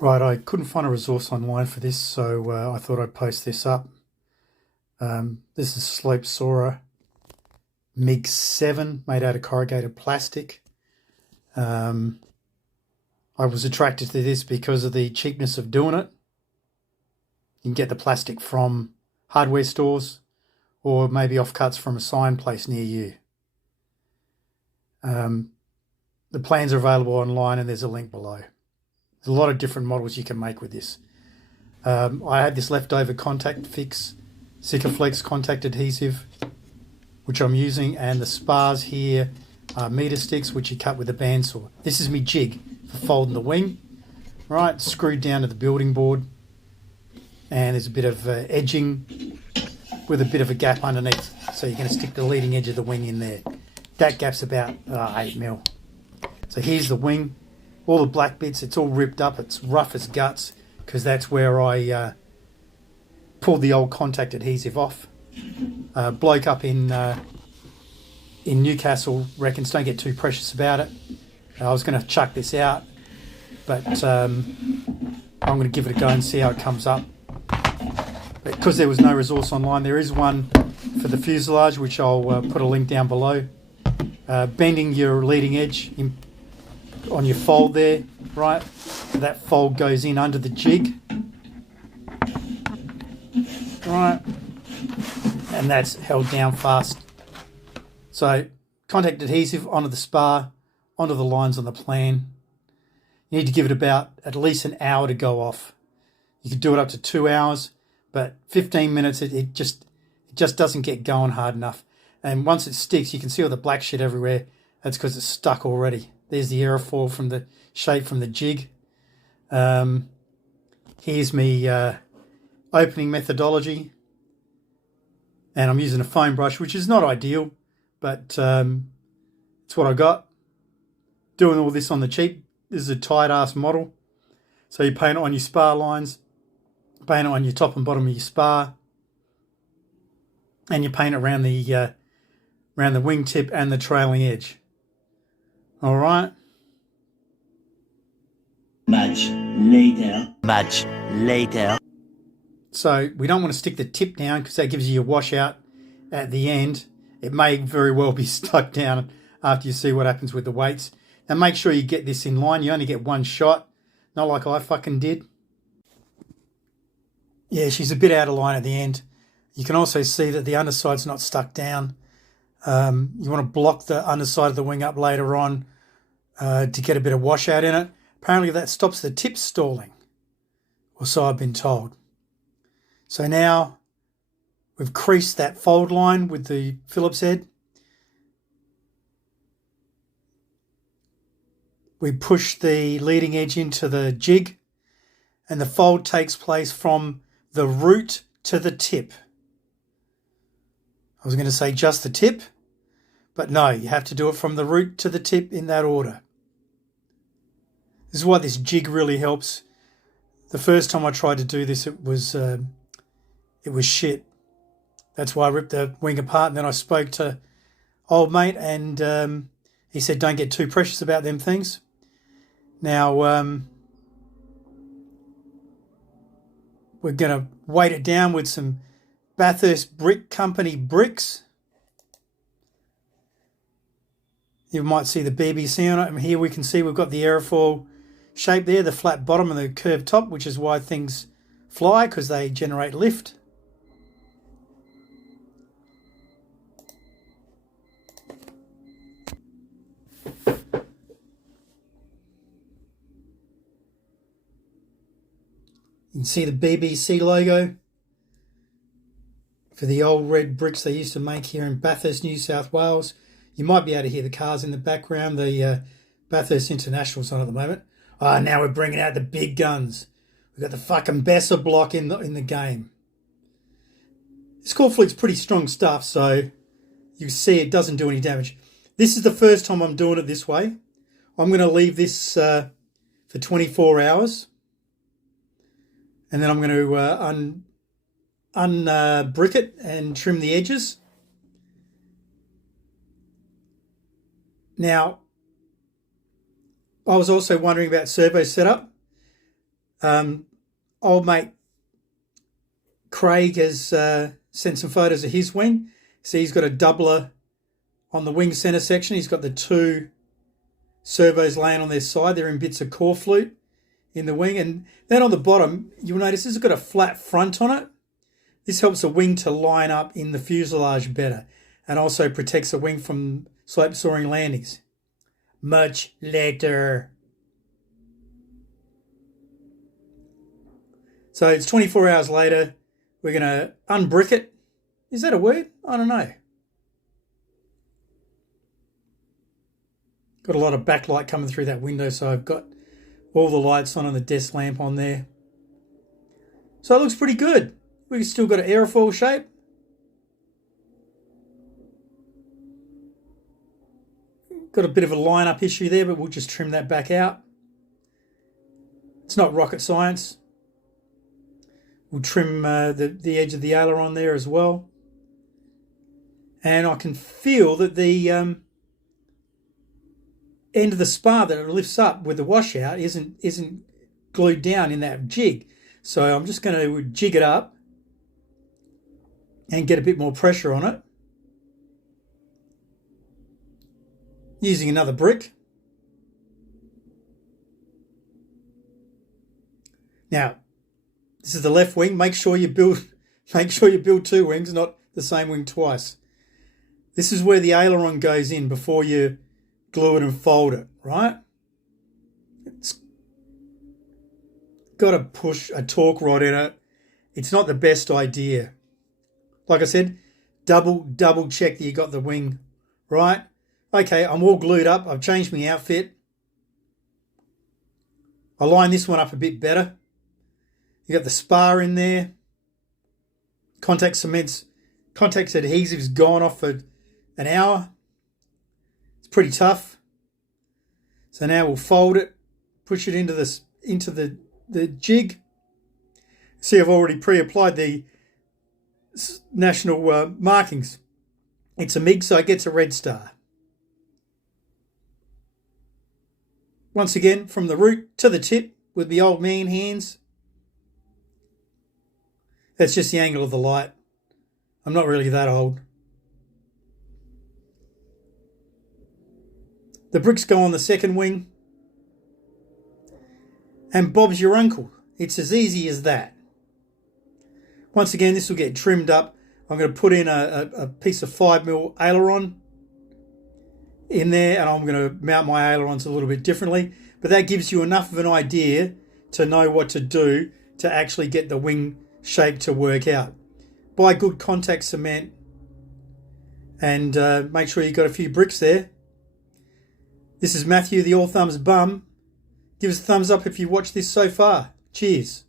Right, I couldn't find a resource online for this, so I thought I'd post this up. This is Slope Soarer MiG 7 made out of corrugated plastic. I was attracted to this because of the cheapness of doing it. You can get the plastic from hardware stores or maybe offcuts from a sign place near you. The plans are available online and there's a link below. There's a lot of different models you can make with this. I had this leftover Contact Fix Sikaflex contact adhesive, which I'm using, and the spars here are meter sticks, which you cut with a bandsaw. This is my jig for folding the wing, right? Screwed down to the building board, and there's a bit of edging with a bit of a gap underneath. So you're going to stick the leading edge of the wing in there. That gap's about 8 mil. So here's the wing. All the black bits, it's all ripped up. It's rough as guts because that's where I pulled the old contact adhesive off. Bloke up in Newcastle reckons don't get too precious about it. I was going to chuck this out, but I'm going to give it a go and see how it comes up. But because there was no resource online, there is one for the fuselage, which I'll put a link down below. Bending your leading edge on your fold there, right? That fold goes in under the jig, right? And that's held down fast. So contact adhesive onto the spar, onto the lines on the plan. You need to give it about at least an hour to go off. You could do it up to 2 hours, but 15 minutes, it just doesn't get going hard enough. And once it sticks, you can see all the black shit everywhere. That's because it's stuck already. There's the aerofoil from the shape from the jig. Here's me opening methodology. And I'm using a foam brush, which is not ideal, but it's what I got. Doing all this on the cheap. This is a tight-ass model. So you paint it on your spar lines, paint it on your top and bottom of your spar, and you paint it around the wingtip and the trailing edge. All right. Much later. So we don't want to stick the tip down because that gives you a washout at the end. It may very well be stuck down after you see what happens with the weights. Now make sure you get this in line. You only get one shot, not like I fucking did. Yeah, she's a bit out of line at the end. You can also see that the underside's not stuck down. You want to block the underside of the wing up later on to get a bit of washout in it. Apparently that stops the tip stalling, or so I've been told. So now we've creased that fold line with the Phillips head. We push the leading edge into the jig, and the fold takes place from the root to the tip. I was going to say just the tip, but no, you have to do it from the root to the tip in that order. This is why this jig really helps. The first time I tried to do this, it was shit. That's why I ripped the wing apart, and then I spoke to old mate, and he said don't get too precious about them things. Now we're going to weight it down with some Bathurst Brick Company bricks. You might see the BBC on it, and here we can see we've got the aerofoil shape there, the flat bottom and the curved top, which is why things fly, because they generate lift. You can see the BBC logo for the old red bricks they used to make here in Bathurst, New South Wales. You might be able to hear the cars in the background. The Bathurst International's on at the moment. Now we're bringing out the big guns. We've got the fucking Besser block in the game. This Corefleet's pretty strong stuff, so you see it doesn't do any damage. This is the first time I'm doing it this way. I'm going to leave this for 24 hours. And then I'm going to unbrick it and trim the edges. Now, I was also wondering about servo setup. Old mate Craig has sent some photos of his wing. See, he's got a doubler on the wing centre section. He's got the two servos laying on their side. They're in bits of core flute in the wing. And then on the bottom, you'll notice this has got a flat front on it. This helps the wing to line up in the fuselage better and also protects the wing from slope soaring landings. Much later. So it's 24 hours later. We're going to unbrick it. Is that a word? I don't know. Got a lot of backlight coming through that window, so I've got all the lights on and the desk lamp on there. So it looks pretty good. We've still got an aerofoil shape. Got a bit of a line-up issue there, but we'll just trim that back out. It's not rocket science. We'll trim the edge of the aileron there as well. And I can feel that the end of the spar that it lifts up with the washout isn't glued down in that jig. So I'm just going to jig it up and get a bit more pressure on it. Using another brick. Now, this is the left wing. Make sure you build two wings, not the same wing twice. This is where the aileron goes in before you glue it and fold it, right? It's got to push a torque rod in it. It's not the best idea. Like I said, double check that you got the wing right. Okay, I'm all glued up. I've changed my outfit. I line this one up a bit better. You got the spar in there. Contact adhesive's gone off for an hour. It's pretty tough. So now we'll fold it, push it into the jig. See, I've already pre-applied the national markings. It's a MiG, so it gets a red star. Once again, from the root to the tip with the old man hands. That's just the angle of the light. I'm not really that old. The bricks go on the second wing. And Bob's your uncle. It's as easy as that. Once again, this will get trimmed up. I'm going to put in a piece of 5mm aileron in there, and I'm going to mount my ailerons a little bit differently. But that gives you enough of an idea to know what to do to actually get the wing shape to work out. Buy good contact cement and make sure you've got a few bricks there. This is Matthew, the All Thumbs Bum. Give us a thumbs up if you watched this so far. Cheers.